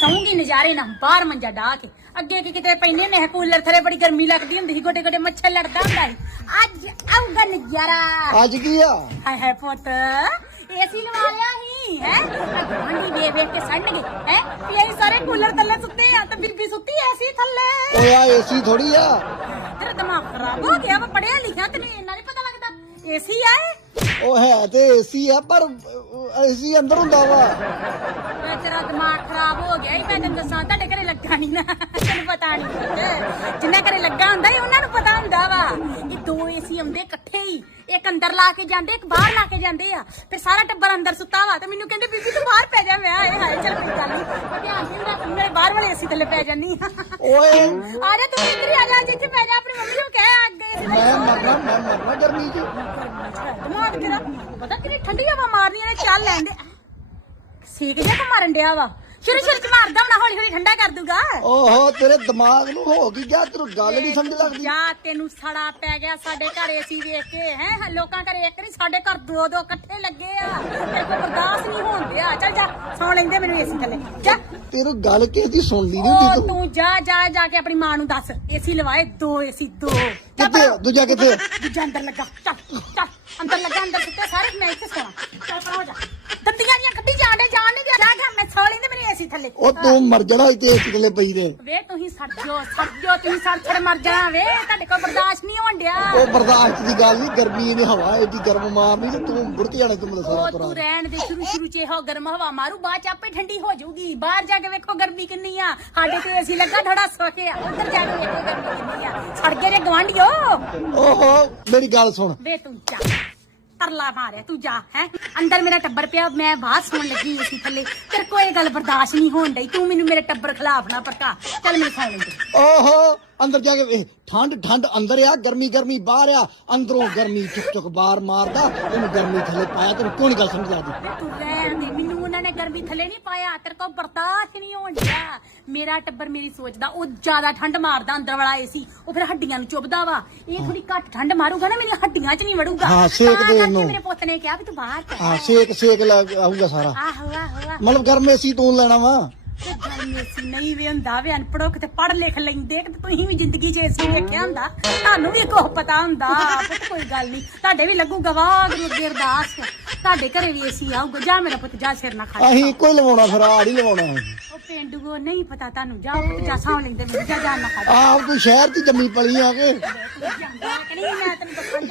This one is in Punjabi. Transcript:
ਸੌਂਗੀ ਨਜ਼ਾਰੇ ਨਾਲ ਬਾਹਰ ਮੰਜਾ ਢਾ ਕੇ। ਅੱਗੇ ਕਿ ਕਿਤੇ ਪੈਨੇ ਨੇ ਕੂਲਰ ਥਰੇ ਬੜੀ ਗਰਮੀ ਲੱਗਦੀ ਹੁੰਦੀ ਸੀ ਗੋਡੇ ਗੋਡੇ ਮੱਛਰ ਲੜਦਾ ਹੁੰਦਾ ਸੀ। ਅੱਜ ਆਊਗਾ ਨਜ਼ਾਰਾ। ਅੱਜ ਕੀ ਆ? ਹਾਏ ਹਾਏ ਪੁੱਤ ਏਸੀ ਲਵਾ ਲਿਆ ਹੀ? ਹੈ ਗਾਂਢੀ ਵੇ ਵੇਖ ਕੇ ਸੜਨਗੇ ਹੈ? ਵੀ ਅਸੀਂ ਸਾਰੇ ਕੂਲਰ ਥੱਲੇ ਸੁੱਤੇ ਆ ਤੇ ਬੀਬੀ ਸੁੱਤੀ ਏਸੀ ਥੱਲੇ। ਓਏ ਆ ਏਸੀ ਥੋੜੀ ਆ। ਤੇਰਾ ਦਿਮਾਗ ਖਰਾਬ ਹੋ ਗਿਆ ਵਾ ਪੜਿਆ ਲਿਖਿਆ ਤੈਨੂੰ ਇੰਨਾ ਨਹੀਂ ਪਤਾ ਲੱਗਦਾ। ਏਸੀ ਆ ਇਹ? ਉਹ ਹੈ ਤੇ ਏਸੀ ਆ, ਪਰ ਏਸੀ ਅੰਦਰ ਹੁੰਦਾ ਵਾ। ਮੈਂ ਤੇਰਾ ਦਿਮਾਗ ਖਰਾਬ ਹੋ ਗਿਆ ਈ, ਮੈਂ ਤੈਨੂੰ ਦੱਸਾਂ, ਤੁਹਾਡੇ ਘਰੇ ਲੱਗਾ ਨਹੀਂ ਨਾ। ਤੈਨੂੰ ਪਤਾ ਨਹੀਂ ਜਿੰਨਾ ਘਰੇ ਲੱਗਾ ਹੁੰਦਾ ਈ, ਉਹਨਾਂ ਨੂੰ ਪਤਾ ਹੁੰਦਾ ਵਾ ਕਿ ਦੋ ਏਸੀ ਆਉਂਦੇ ਇਕੱਠੇ ਹੀ ਇੱਕ ਅੰਦਰ ਲਾ ਕੇ ਜਾਂਦੇ, ਇੱਕ ਬਾਹਰ ਲਾ ਕੇ ਜਾਂਦੇ ਆ। ਫਿਰ ਸਾਰਾ ਟੱਬਰ ਅੰਦਰ ਸੁੱਤਾ ਵਾ ਤੇ ਮੈਨੂੰ ਕਹਿੰਦੇ, ਬੀਬੀ ਤੂੰ ਬਾਹਰ ਪੈ ਜਾ, ਮੈਂ ਆਏ, ਹਾਏ, ਚੱਲ ਕੋਈ ਗੱਲ ਨਹੀਂ ਮੈਂ ਧਿਆਨ ਨਹੀਂ ਰੱਖ ਮੇਰੇ ਬਾਹਰ ਵਾਲੇ ਏਸੀ ਥੱਲੇ ਪੈ ਜਾਨੀ ਆ ਓਏ। ਆ ਜਾ ਤੂੰ ਇੱਧਰ ਹੀ ਆ ਜਾ ਜਿੱਥੇ ਪੈ ਜਾ ਆਪਣੀ ਮੰਮੀ ਨੂੰ ਕਹਿ ਅੱਗੇ ਮੈਂ ਮਰਨਾ ਮੈਂ ਮਰਨਾ ਗਰਮੀ 'ਚ। ਦਿਮਾਗ ਤੇਰਾ ਪਤਾ ਕਿੰਨੀ ਠੰਡੀ ਹਵਾ ਮਾਰਨੀ ਨੇ ਚੱਲ ਲੈਂਦੇ ਸੇਕ ਕਿ ਮਾਰਨ ਡਿਆ ਵਾ। ਸ਼ੁਰੂ ਸ਼ੁਰੂ ਚ ਮਾਰਦਾ ਹੁਣ ਹੌਲੀ ਹੌਲੀ ਠੰਡਾ ਕਰ ਦੂਗਾ ਓਹੋ ਤੇਰੇ ਦਿਮਾਗ ਨੂੰ ਹੋ ਗਈ ਗਿਆ ਤੈਨੂੰ ਗੱਲ ਨਹੀਂ ਸਮਝ ਲੱਗਦੀ। ਜਾ ਤੈਨੂੰ ਸੜਾ ਪੈ ਗਿਆ ਸਾਡੇ ਘਰ ਏਸੀ ਵੇਖ ਕੇ ਹੈ ਲੋਕਾਂ ਘਰੇ ਇੱਕ ਨਹੀਂ ਸਾਡੇ ਘਰ ਦੋ ਦੋ ਇਕੱਠੇ ਲੱਗੇ ਆ। ਮੇਰੇ ਕੋਲ ਬਰਦਾਸ਼ਤ ਨਹੀਂ ਹੋਣ ਡਿਆ ਚੱਲ ਜਾ ਸੌ ਲੈਂਦੇ ਮੈਨੂੰ ਏਸੀ ਥੱਲੇ। ਜਾ। ਤੇਰੀ ਗੱਲ ਕਿਸੇ ਦੀ ਸੁਣਦੀ ਨਹੀਂ ਹੁੰਦੀ ਤੂੰ। ਤੂੰ ਜਾ ਜਾ ਜਾ ਕੇ ਆਪਣੀ ਮਾਂ ਨੂੰ ਦੱਸ ਏਸੀ ਲਵਾਏ ਦੋ ਏਸੀ ਦੋ। ਕਿੱਥੇ। ਦੂਜਾ ਕਿੱਥੇ ਦੂਜਾ ਅੰਦਰ ਲੱਗਾ। ਚੱਲ ਚੱਲ ਅੰਦਰ ਲੱਗਾ ਅੰਦਰ ਸੁੱਤੇ ਸਾਰੇ ਮੈਂ ਇੱਥੇ ਸੋਣਾ ਚੱਲ ਪਰ ਹੋ ਜਾ ਦੰਦੀਆਂ ਦੀਆਂ ਕੱਢੀ ਜਾਣ ਦੇ ਜਾਣ ਨਹੀਂ ਜਾ ਜਾ ਮੈਂ ਸੌ ਲੈਂਦੇ ਮੇਰੇ ਏਸੀ ਥੱਲੇ ਉਹ ਤੂੰ ਮਰ ਜਾਣਾ ਏਸੀ ਥੱਲੇ ਪਈ ਦੇ ਵੇ ਤੁਸੀਂ ਸੜ ਜੋ ਸੜ ਜੋ ਤੁਸੀਂ ਸੜ ਮਰ ਜਾਣਾ ਵੇ। ਤੁਹਾਡੇ ਕੋਲ ਬਰਦਾਸ਼ਤ ਨਹੀਂ ਹੋਣ ਡਿਆ। ਉਹ ਬਰਦਾਸ਼ਤ ਦੀ ਗੱਲ ਨਹੀਂ ਗਰਮੀ ਨੇ ਹਵਾ ਏਡੀ ਗਰਮ ਮਾਰਨੀ ਤੇ ਤੂੰ ਬੁੜਕ ਜਾਣਾ ਤੂੰ ਮੈਨੂੰ ਸਾਰਾ ਉਹ ਤੁਰਾ ਤੂੰ ਰਹਿਣ ਦੇ ਸ਼ੁਰੂ ਸ਼ੁਰੂ ਚ ਇਹੋ ਗਰਮ ਹਵਾ ਮਾਰੂ ਬਾਅਦ ਚ ਆਪੇ ਠੰਡੀ ਹੋ ਜਾਊਗੀ। ਬਾਹਰ ਜਾ ਕੇ ਵੇਖੋ ਗਰਮੀ ਕਿੰਨੀ ਆ। ਸਾਡੇ ਤੇ ਏਸੀ ਲੱਗਾ ਥੋੜਾ ਸੁੱਕ ਆ। ਉੱਧਰ ਜਾ ਕੇ ਵੇਖੋ ਗਰਮੀ ਕਿੰਨੀ ਆ। ਸੜ ਗਏ ਜੇ ਗਵਾਂਢੀਓ ਓਹੋ ਮੇਰੀ ਗੱਲ ਸੁਣ। ਵੇ ਤੂੰ ਜਾ ਤਰਲਾ ਮਾਰਿਆ ਤੂੰ ਜਾ ਹੈ? ਅੰਦਰ ਮੇਰਾ ਟੱਬਰ ਪਿਆ ਮੈਂ ਬਾਹਰ ਸੌਣ ਲੱਗੀ ਸੀ ਥੱਲੇ। ਤੇਰੇ ਕੋਈ ਇਹ ਗੱਲ ਬਰਦਾਸ਼ਤ ਨਹੀਂ ਹੋਣ ਡਈ ਤੂੰ ਮੈਨੂੰ ਮੇਰੇ ਟੱਬਰ ਖਿਲਾਫ ਨਾ ਭੜਕਾ। ਚੱਲ ਮੈਨੂੰ ਸੌਣ ਦੇ ਓਹੋ ਅੰਦਰ ਜਾ ਕੇ ਵੇਖ, ਠੰਡ ਠੰਡ ਅੰਦਰ ਆ ਗਰਮੀ ਗਰਮੀ ਬਾਹਰ ਆ ਅੰਦਰੋਂ ਗਰਮੀ ਚੁੱਕ ਚੁੱਕ ਬਾਹਰ ਮਾਰਦਾ ਤੈਨੂੰ ਗਰਮੀ ਥੱਲੇ ਪਾਇਆ ਤੈਨੂੰ ਨਹੀਂ ਗੱਲ ਸਮਝ ਆਦੀ ਤੂੰ ਰਹਿਣ ਦੇ ਮੈਨੂੰ ਉਹਨਾਂ ਨੇ ਗਰਮੀ ਥੱਲੇ ਨਹੀਂ ਪਾਇਆ ਤੇਰੇ ਕੋਲ ਬਰਦਾਸ਼ਤ ਨਹੀਂ ਹੋਣ ਡਿਆ। ਮੇਰਾ ਟੱਬਰ ਮੇਰੀ ਸੋਚਦਾ ਉਹ ਜ਼ਿਆਦਾ ਠੰਡ ਮਾਰਦਾ ਅੰਦਰ ਵਾਲਾ ਏਸੀ ਉਹ ਫਿਰ ਹੱਡੀਆਂ ਨੂੰ ਚੁੱਭਦਾ ਵਾ। ਇਹ ਥੋੜੀ ਘੱਟ ਠੰਡ ਮਾਰੂਗਾ ਨਾ ਮੇਰੀਆਂ ਹੱਡੀਆਂ 'ਚ ਨਹੀਂ ਵੜੂਗਾ। ਹਾਂ, ਸੇਕ ਤਾਂ ਦੇ ਕਰਕੇ ਇਹਨੂੰ। ਮੇਰੇ ਪੁੱਤ ਨੇ ਕਿਹਾ ਵੀ ਤੂੰ ਬਾਹਰ ਪੈ ਹਾਂ ਸੇਕ ਸੇਕ ਲੱਗ ਆਊਗਾ ਸਾਰਾ। ਆਹੋ ਆਹੋ ਆਹੋ। ਮਤਲਬ ਗਰਮ ਏਸੀ ਤੂੰ ਲੈਣਾ ਵਾ। ਤੇ ਗਰਮੀ ਏਸੀ ਨਹੀਂ ਵੀ ਹੁੰਦਾ ਵੇ ਅਨਪੜੋ ਕਿਤੇ ਪੜ ਲਿਖ ਲੈਂਦੇ ਕਿ ਤੁਸੀਂ ਵੀ ਜ਼ਿੰਦਗੀ 'ਚ ਏਸੀ ਵੇਖਿਆ ਹੁੰਦਾ। ਤੁਹਾਨੂੰ ਵੀ ਕੁਝ ਪਤਾ ਹੁੰਦਾ ਪੁੱਤ ਕੋਈ ਗੱਲ ਨਹੀਂ। ਤੁਹਾਡੇ ਵੀ ਲੱਗੂ ਗਵਾਹ ਗੁਰੂ ਅੱਗੇ ਅਰਦਾਸ। ਤੁਹਾਡੇ ਘਰੇ ਵੀ ਏਸੀ ਆਊਗਾ ਜਾ ਮੇਰਾ ਪੁੱਤ ਜਾ ਸਿਰ ਨਾ ਖਾ ਅਸੀਂ ਇੱਕੋ ਹੀ ਲਵਾਉਣਾ ਫਿਰ ਆੜ ਹੀ ਲਵਾਉਣਾ ਅਸੀਂ। ਉਹ ਪਿੰਡੂਗੋ ਨਹੀਂ ਪਤਾ ਤੁਹਾਨੂੰ ਜਾ ਪੁੱਤ ਜਾ ਸਾਂ ਲੈਂਦੇ ਮੈਨੂੰ ਜਾ ਨਾ ਖਾ ਆਪ ਤੂੰ ਸ਼ਹਿਰ 'ਚ ਜੰਮੀ ਪਲੀ ਆ ਕੇ ਜਾਂਦਾ ਕਿ ਨਹੀਂ ਮੈਂ ਤੈਨੂੰ ਦੱਸਾਂ ਜਾਨ